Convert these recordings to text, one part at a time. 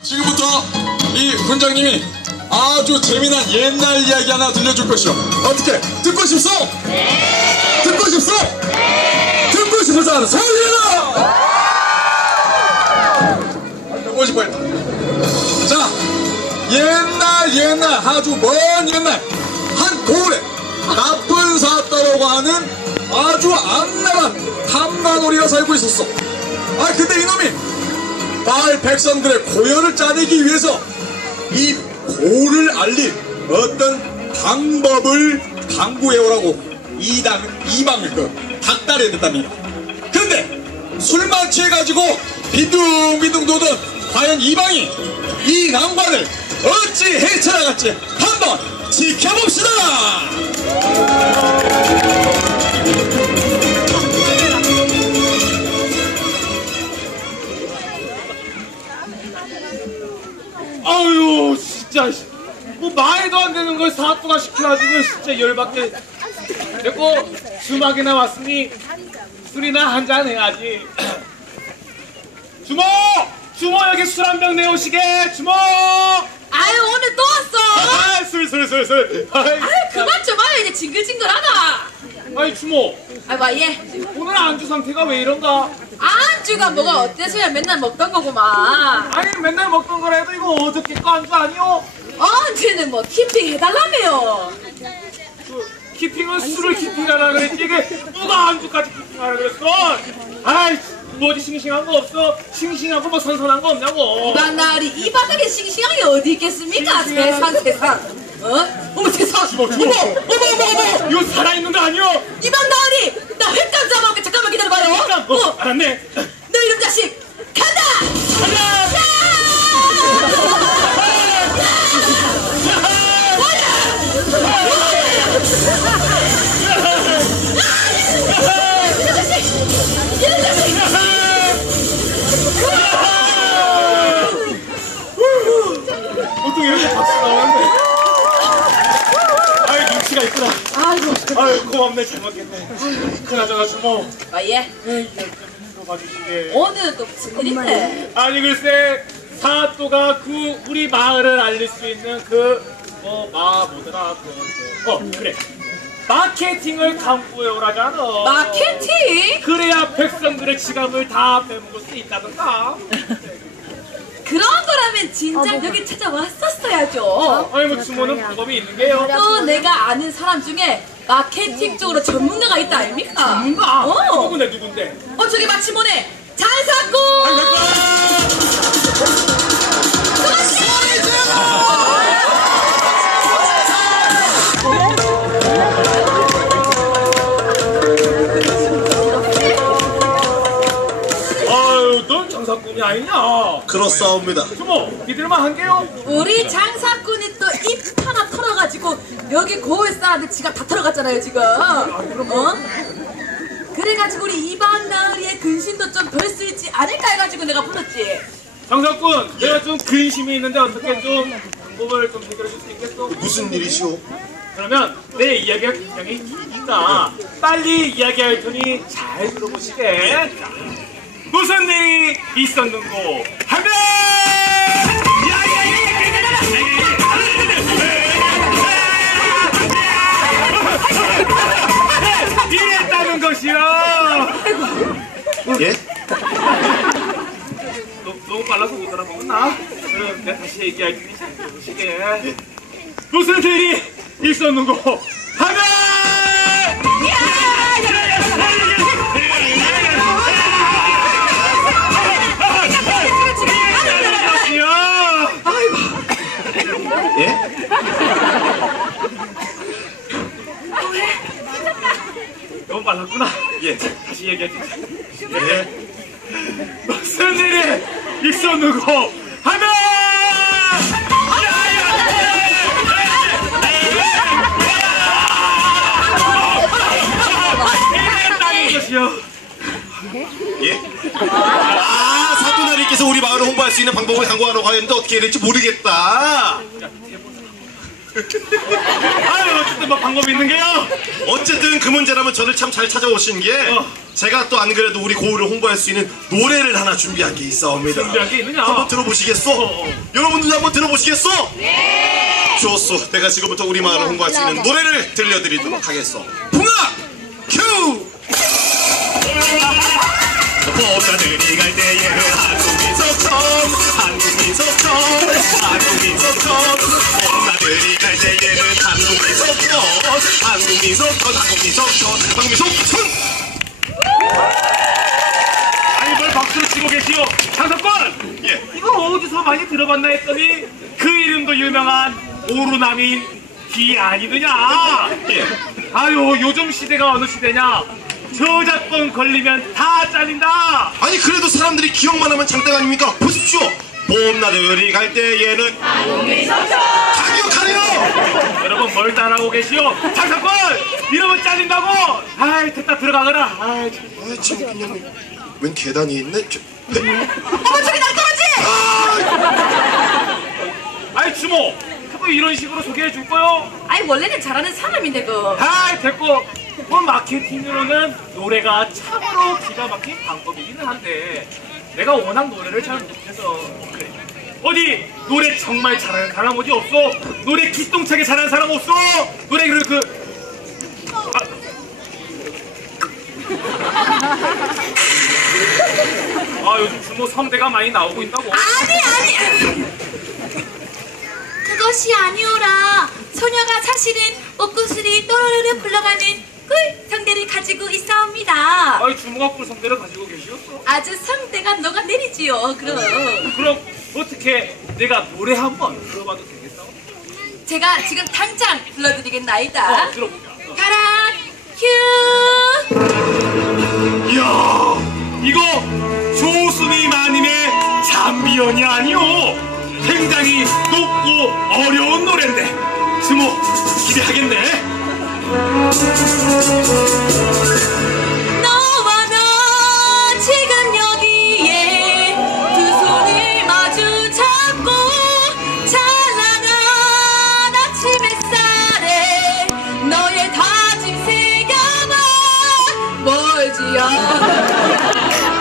지금부터 이 군장님이 아주 재미난 옛날 이야기 하나 들려줄 것이오. 어떻게? 듣고 싶소? 네. 듣고 싶소? 네. 듣고 싶어서 소리라! 듣고 싶어 했다. 자, 옛날 아주 먼 옛날 한 고을에 나쁜 사또라고 하는 아주 악랄한 탐관오리가 살고 있었어. 근데 이놈이 마을 백성들의 고열을 짜내기 위해서 이 고를 알릴 어떤 방법을 강구해오라고 이방을 닥달해야 된답니다. 근데 술만 취해가지고 비둥비둥 도던 과연 이방이 이 난관을 어찌 헤쳐나갈지 한번 지켜봅시다. 아유 진짜 뭐 말도 안 되는 걸 사또가 시켜가지고 진짜 열받게 됐고 주막이나 왔으니 술이나 한잔 해야지. 주모! 주모 여기 술 한 병 내오시게. 주모! 아유 오늘 또 왔어. 술. 아유 그만 좀 와요. 이제 징글징글하다. 아이 주모. 봐 얘. 오늘 안주 상태가 왜 이런가? 안주가 뭐가 어때서야 맨날 먹던 거구만. 아니 맨날 먹던 거라도 이거 어저께 거 안주 아니요? 언제는 뭐 키핑 해달라며요. 키핑은 술을 키핑하라 그랬지 이게 누가 안주까지 키핑하라 그랬어? 아이 뭐지 싱싱한 거 없어? 싱싱하고 뭐 선선한 거 없냐고. 이번 날이 이 바닥에 싱싱한 게 어디 있겠습니까? 세상. 어머 세상. 어머 이거 살아있는 거 아니요? 이번 날이 나 횟감 잡아올게. 잠깐만 기다려봐요. 횟감? 알았네. 너 이놈 자식 간다. 보통 이렇게 박수 나오는데. 아이 눈치가 있구나. 아유 고맙네. 잘 먹겠네. 그나저나 주모. 얘. 이거 봐주시게. 오늘 또 무슨 일인데? 아니 글쎄 사또가 우리 마을을 알릴 수 있는 뭐더라 그래 마케팅을 강구해오라잖아. 마케팅? 그래야 백성들의 지갑을 다 빼먹을 수 있다던가. 그런 거라면 진작 여기 찾아왔었어야죠. 아니 뭐 주모는 방법이 있는 게요. 또 내가 아는 사람 중에 마케팅 쪽으로 전문가가 있다 아닙니까? 전문가? 누군데? 저기 마침 오네. 장사꾼! 아유 넌 장사꾼이 아니냐? 그렇사옵니다. 주모 믿을만 한 게요? 우리 장사꾼이 또 입 하나 털어가지고 여기 고을 사람들 지갑 다 털어갔잖아요 지금. 그래가지고 우리 이방 나으리의 근심도 좀 덜 수 있지 않을까 해가지고 내가 불렀지. 장사꾼 내가 좀 근심이 있는데 어떻게 좀 방법을 좀 해결해 줄 수 있겠어? 무슨 일이시오? 그러면 내 이야기가 굉장히 기니까 빨리 이야기할 테니 잘 들어보시게. 자, 무슨 일이 있었는고 하면 이랬다는 것이요. 예? 너무 빨라서 못 알아먹었나? 그럼 내가 다시 얘기할 테니 잘 들어보시게. 무슨 일이 있었는고 하면 예? 너무 빨랐구나. 예. 다시 얘기할게. 예? 무슨 일이 있었는고 하면 예? 사또나리께서 우리 마을을 홍보할 수 있는 방법을 강구하라고 하는데 어떻게 해야 될지 모르겠다. 아유, 어쨌든 뭐 방법이 있는 게요. 어쨌든 그 문제라면 저를 참 잘 찾아오신 게 제가 또 안 그래도 우리 고을을 홍보할 수 있는 노래를 하나 준비한 게 있사옵니다. 준비한 게 있느냐? 한번 들어보시겠어? 여러분들도 한번 들어보시겠어? 네! 좋소. 내가 지금부터 우리 마을을 홍보할 수 있는 노래를 들려드리도록 하겠어. 풍악 큐! 봄나들이 갈 때에는 한국민속촌 봄나들이 갈 때에는 한국민속촌 아니, 뭘 박수를 치고 계시오. 장사권! 예. 이거 어디서 많이 들어봤나 했더니 그 이름도 유명한 오루남인 기 아니느냐? 예. 아유, 요즘 시대가 어느 시대냐? 저작권 걸리면 다 잘린다. 아니 그래도 사람들이 기억만 하면 장땡 아닙니까? 보십시오. 봄나들이 갈 때에는 다 기억하네요. 여러분 뭘 따라하고 계시오? 장사권! 이러면 잘린다고! 아이, 됐다 들어가거라. 아이, 참. 참 그냥 웬 계단이 있네. 어머 저기 낭떠러지! 아이, 주모! 그거 이런 식으로 소개해 줄 거요? 아이 원래는 잘하는 사람인데 그. 아이, 됐고. 뭐 마케팅으로는 노래가 참으로 기가 막힌 방법이기는 한데 내가 워낙 노래를 잘 못해서 그래. 어디 노래 정말 잘하는 사람 어디 없어? 노래 기똥차게 잘하는 사람 없어? 노래 요즘 주모 성대가 많이 나오고 있다고. 아니 그것이 아니오라. 소녀가 사실은 옷구슬이 또르르르 굴러가는 꿀 성대를 가지고 있사옵니다. 아이, 주모가 꿀 성대를 가지고 계시었어? 아주 성대가 녹아내리지요. 그럼 어떻게 내가 노래 한번 들어봐도 되겠어? 제가 지금 당장 불러드리겠나이다. 들어보자. 가라 휴. 이야, 이거 조수미 마님의 잠비연이 아니오. 굉장히 높고 어려운 노래인데 주모 기대하겠네. 너와 나 지금 여기에 두 손을 마주 잡고 찬란한 아침 햇살에 너의 다짐 새겨봐 멀지 않아.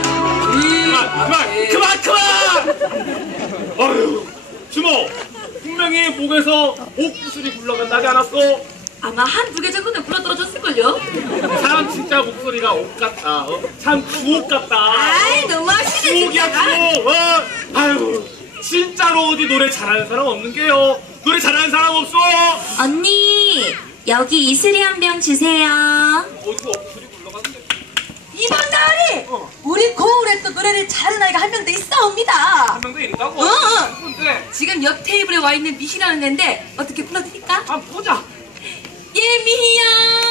그만! 어휴, 주모, 분명히 목에서 옥구슬이 굴러간다지 않았어? 아마 한두 개 정도는 굴러떨어졌을걸요? 사람 진짜 목소리가 옥 같다. 참 주옥 같다. 아이 너무하시네 주옥이야, 진짜. 주옥. 아유, 진짜로 어디 노래 잘하는 사람 없는 게요? 노래 잘하는 사람 없어? 언니, 여기 이슬이 한 병 주세요. 어디서 옥구슬이 굴러가는데? 이번 달에 우리 고을에 또 노래를 잘하는 아이가 한 명 더 있사옵니다. 한 명도 있다고? 응. 근데 지금 옆 테이블에 와 있는 미희라는 애인데 어떻게 불러드릴까? 한번 보자. 예 미희야.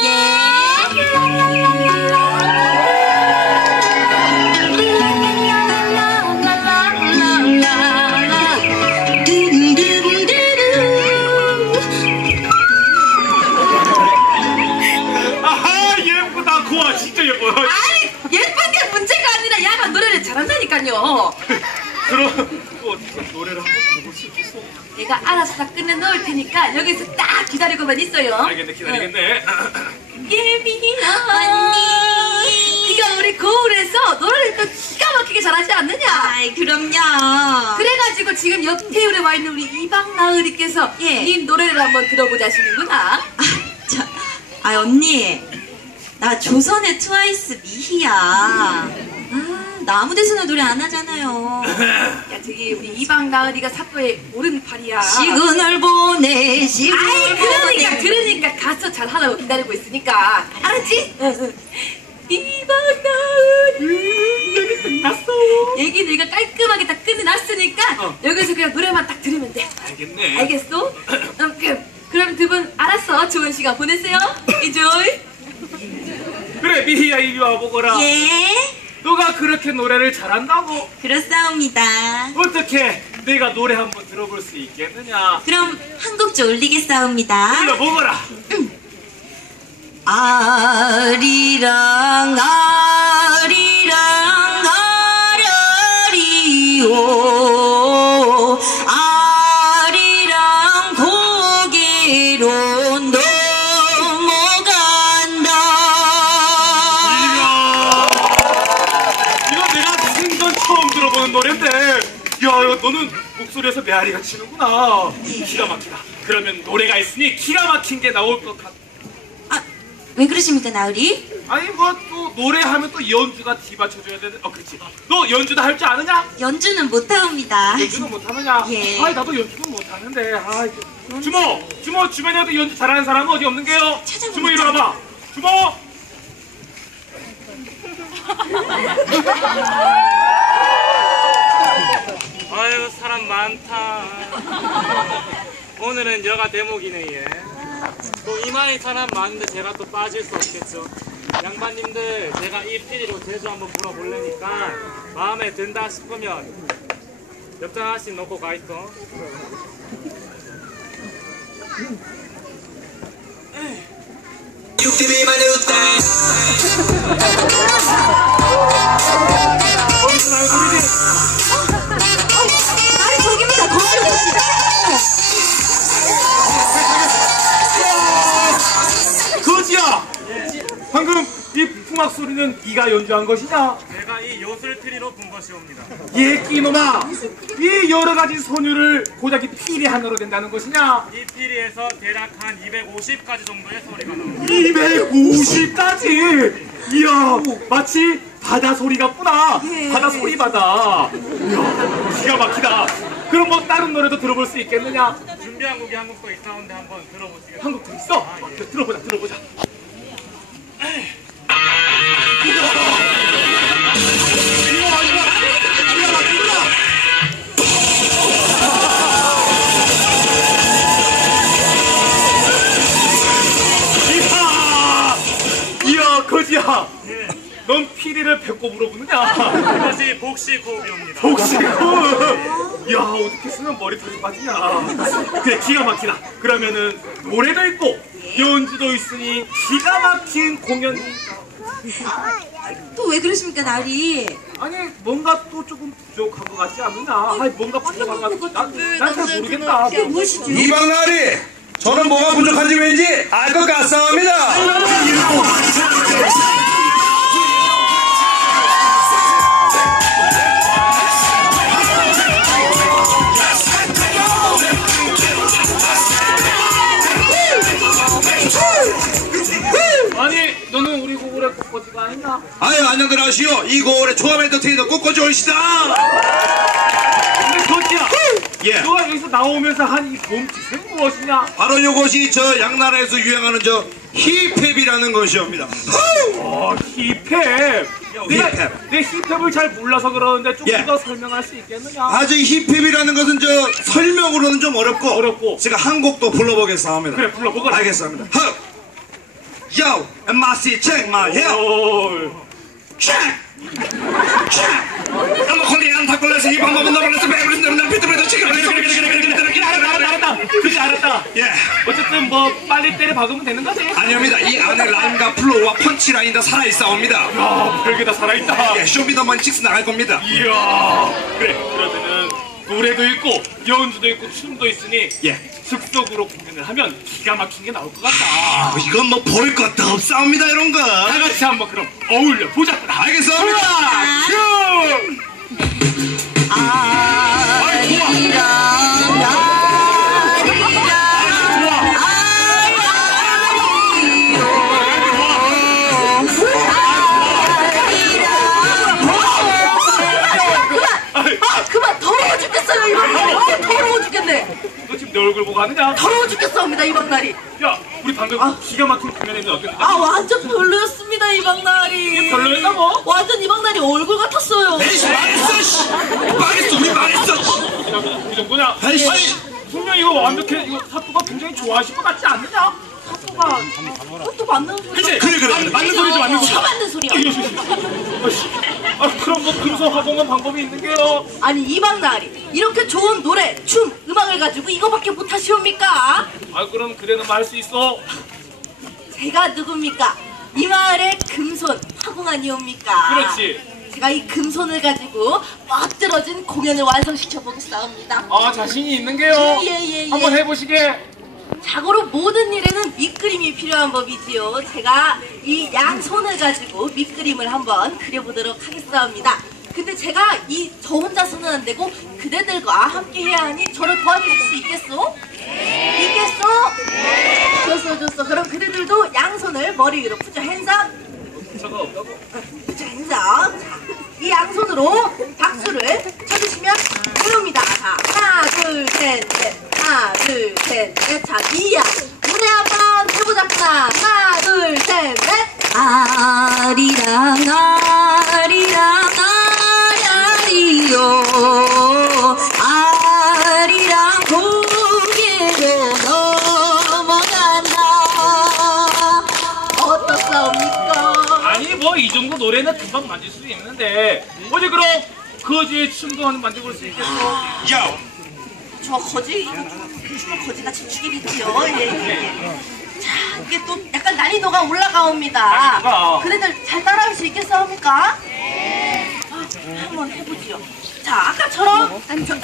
아하, 예쁘다. 고아 진짜 예뻐요. 아니 예쁜 게 문제가 아니라 야가 노래를 잘한다니까요. 그럼 뭐 어떻게 노래를 한번 들어볼 수 있겠어? 내가 알아서 다 끝내 놓을 테니까 여기서 딱 기다리고만 있어요. 알겠네, 기다리겠네. 예 미희야. 언니. 네가 우리 고을에서 노래를 또 기가 막히게 잘하지 않느냐? 아이, 그럼요. 그래가지고 지금 옆 테이블에 와 있는 우리 이방나으리께서 예. 네 노래를 한번 들어보자 하시는구나. 언니. 나 조선의 트와이스 미희야. 나 아무 데서나 노래 안 하잖아요. 야 저기 우리 이방나으리가 사또의 오른팔이야. 시그널 보내, 시그널 보내. 그러니까 가서 잘하라고 기다리고 있으니까 알았지? 이방나으리 얘기 끝났어. 얘기 내가 깔끔하게 다 끝내놨으니까 여기서 그냥 노래만 딱 들으면 돼. 알겠네. 알겠어? 그럼 두 분 알았어. 좋은 시간 보내세요. enjoy. 그래, 미희야, 이리 와보거라. 예, 너가 그렇게 노래를 잘한다고? 그렇사옵니다. 어떻게 내가 노래 한번 들어볼 수 있겠느냐? 그럼 한 곡 좀 올리겠사옵니다. 불러보거라. 아리랑 아리랑 아려리오 아리랑 고개 너는 목소리에서 메아리가 치는구나. 기가 막히다. 그러면 노래가 있으니 기가 막힌 게 나올 것 같아. 아, 왜 그러십니까, 나으리? 아니 뭐 또 노래하면 또 연주가 뒤받쳐줘야 되는. 그렇지. 너 연주도 할 줄 아느냐? 연주는 못하옵니다. 연주는 못하느냐? 예. 아이 나도 연주는 못하는데. 주모 주변에도 연주 잘하는 사람은 어디 없는 게요? 찾아보자. 주모 이리 와봐. 주모. 아유 사람 많다. 오늘은 여가 대목이네 얘. 또 이마에 사람 많은데 제가 또 빠질 수 없겠죠. 양반님들 제가 이 피리로 제주 한번 불어볼래니까 마음에 든다 싶으면 엽장 하나씩 넣고 가 있어. 어디서 나는 소리지? 나으리 저깁니다. 거기로 갑시다. 거지야! 방금 이 풍악 소리는 네가 연주한 것이냐? 제가 이 요술 피리로 분 것이옵니다. 예 끼놈아! 이 여러 가지 소녀를 고작 이 피리 하나로 된다는 것이냐? 이 피리에서 대략 한 250가지 정도의 소리가 나옵니다. 250까지! 이야, 마치 바다 소리 같구나. 바다 소리 바다. 이야, 기가 막히다. 그럼 뭐 다른 노래도 들어볼 수 있겠느냐? 준비한 곡이 한곡도 있다는데 한번 들어보시겠어요? 한국도 있어? 들어보자. 이야, 거지야. 넌 피리를 배꼽으로 부느냐? 그것이 복식호흡이옵니다. 복식호흡. 야, 어떻게 쓰면 머리털이 빠지냐? 그래, 기가 막히다. 그러면은 노래도 있고 연주도 있으니 기가 막힌 공연. 또 왜 그러십니까, 나으리? 아니 뭔가 또 조금 부족한 것 같지 않느냐? 아니 뭔가 부족한 것 같아. 난 잘 모르겠다. 그게 무엇이죠? 이방나리 저는 뭐가 부족한지 왠지 알 것 같사옵니다. 아니 너는 우리 고골의 꽃꽂이가 아니냐? 아유 안녕들 하시오. 이 고을의 조합 엔터테이너 꽃꽂이 올시다. 근데 거지야. 예. 너가 여기서 나오면서 한 이 몸짓은 무엇이냐? 바로 요것이 저 양나라에서 유행하는 저 힙합이라는 것이옵니다. 힙합. 내가 힙합. 힙합을 잘 몰라서 그러는데 조금 예. 더 설명할 수 있겠느냐? 아주 힙합이라는 것은 저 설명으로는 좀 어렵고 제가 한 곡도 불러보겠사옵니다. 그래 불러보거라. 알겠습니다. 헉! Yo, MRC, check my hair. check. I'm a Korean tackles. 이 방법은 너무나도 배부른데 비트비트 지금 알았다. 예. 어쨌든 뭐 빨리 때려 박으면 되는 거지? 아닙니다. 이 안에 라임과 플로우와 펀치 라인 다 살아있사옵니다. 야, 별게 다 살아있다. 예, 쇼미더머니 6 나갈 겁니다. 이야, 그래. 그러면은 노래도 있고 연주도 있고 춤도 있으니 예. 즉석으로 공연을 하면 기가 막힌 게 나올 것 같다. 이건 뭐 볼 것도 없사옵니다 이런 거. 다 같이 한번 그럼 어울려 보자꾸나. 알겠습니다. 아이 좋아. 그만 더러워 죽겠어요 이방. 더러워 죽겠네. 너 지금 내 얼굴 보고 하느냐? 더러워 죽겠사옵니다 이방날이. 야, 우리 방금 기가 막힌 공연했는데 어땠냐? 아 완전 별로였습니다 이방날이. 별로였다고? 완전 이방날이 얼굴 같았어요. 망했어 우리 망했어. 이 정도냐? 아니 분명 이거 완벽해. 이거 사또가 굉장히 좋아하실 것 같지 않느냐? 사또가 또 맞는 소리. 그치? 그래. 맞는 소리죠, 맞는 소리. 쳐 맞는 소리야. 그럼 뭐 금속 화공은 방법이 있는 게요? 아니 이방날이 이렇게 좋은 노래, 춤, 음악을 가지고 이거밖에 못하시옵니까? 아 그럼 그대는 말 수 있어. 제가 누굽니까? 이 마을의 금손 화공아니옵니까? 그렇지. 제가 이 금손을 가지고 멋들어진 공연을 완성시켜 보겠사옵니다. 아 자신이 있는 게요? 예. 한번 해보시게. 자고로 모든 일에는 밑그림이 필요한 법이지요. 제가 이 양손을 가지고 밑그림을 한번 그려보도록 하겠습니다. 근데 제가 저 혼자서는 안 되고 그대들과 함께 해야 하니 저를 도와줄 수 있겠소? 있겠소? 좋소. 그럼 그대들도 양손을 머리 위로 푸죠. 핸즈업. 저거 없다고? 푸죠. 핸즈업. 이 양손으로 박수를 쳐주시면 부릅니다. 자, 하나, 둘, 셋, 넷. 하나, 둘, 셋, 넷. 자, 미야. 무대 한번 해보자꾸나. 하나, 둘, 셋, 넷. 아리랑 아리랑 아라리요 아리랑 고개로 넘어간다. 어떻사옵니까? 아니 뭐 이 정도 노래는 금방 만질 수 있는데 어디 그럼 거지의 춤도 한번 만들어볼 수 있겠어? 야, 저 거지, 춤은 거지같이 추기겠지요. 예. 자, 이게 또 약간 난이도가 올라가옵니다. 난이도가. 그래들 잘 따라할 수 있겠습니까? 네. 한번 해보지요. 자, 아까처럼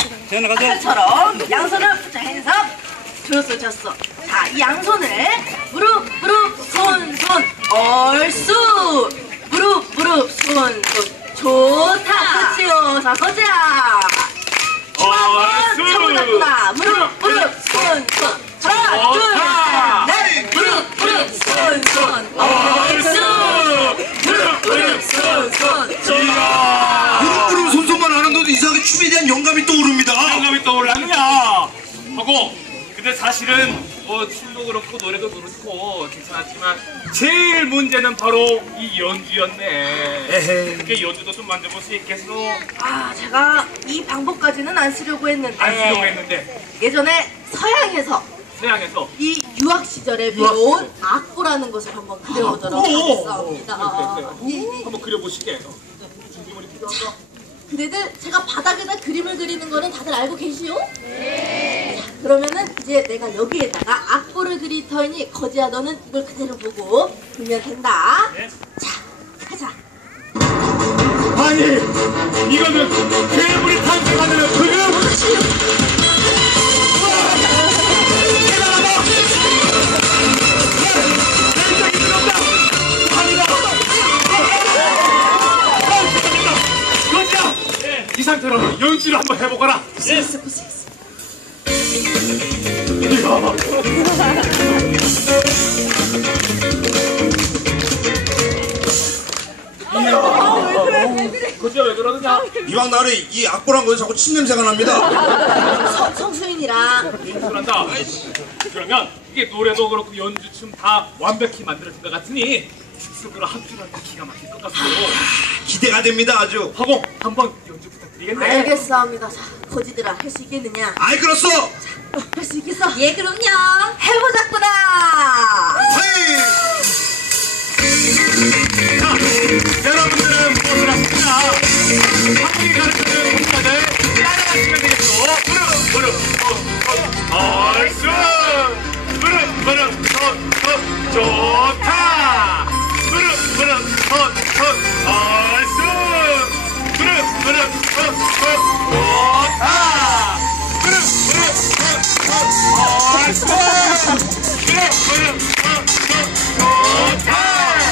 양손을 붙여 핸즈업. 좋았어. 자, 이 양손을 무릎, 손, 얼쑤. 무릎, 손. 좋다. 그치요. 자, 거지야. 한번 쳐보자꾸나. 무릎, 손. 하나, 둘, 셋, 넷. 무릎, 손. 얼쑤. 무릎, 손. 무릎 손손만 하는데도 이상하게 춤에 대한 영감이 떠오릅니다. 영감이 떠올랐느냐 하고 근데 사실은 뭐 춤도 그렇고 노래도 그렇고 괜찮았지만 제일 문제는 바로 이 연주였네. 그게 연주도 좀 만져볼 수 있겠어? 아, 제가 이 방법까지는 안 쓰려고 했는데 안 쓰려고 했는데 예전에 서양에서 이 유학 시절에 배운 악보라는 것을 한번 그려보도록 하겠습니다. 한번 그려보시게. 준비물이 필요한가? 그대들 제가 바닥에다 그림을 그리는 거는 다들 알고 계시오? 네. 자, 그러면은 이제 내가 여기에다가 악보를 그릴 터이니 거지야 너는 이걸 그대로 보고 보면 된다. 네. 자, 가자. 아니 이거는 괴물이 탄생하는 그게 이 상태로 연주를 한번 해보거라. 거지야 왜 그러느냐? 이왕 나를 이 악보란 거에 자꾸 침 냄새가 납니다. 성수인이랑 연주한다. 그러면 이게 노래도 그렇고 연주, 춤 다 완벽히 만들어진 것 같으니 즉석으로 합주를 할 기가 막힐 것 같고 기대가 됩니다 아주. 하고 한번 연주 부탁드리겠네. 알겠습니다. 자, 거지들아 할 수 있겠느냐? 아이 그렇소. 할 수 있겠어? 예 그럼요. 해보자꾸나. 헤이. 자, 여러분들은 무엇을 하십니까? 학생이 가르쳐주는 동작을 따라하시면 되겠죠. 무릎, 얼쑤. 무릎, 손, 좋다. 무릎, 손, 얼쑤. 무릎, 손, 좋다. 무릎, 손, 얼쑤. 무릎, 손, 좋다.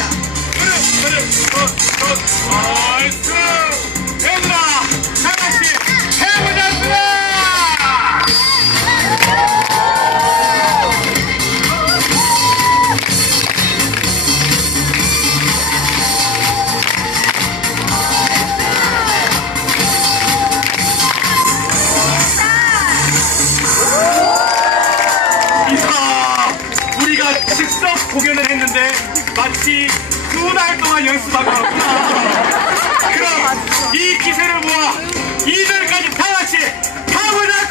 얼쑤! 얘들아! 다같이 해보자꾸나! 이야! 우리가 즉석 공연을 했는데 마치 2달 동안 연습하고 왔구나. 그럼 이 기세를 모아 2절까지 다 같이 가보자.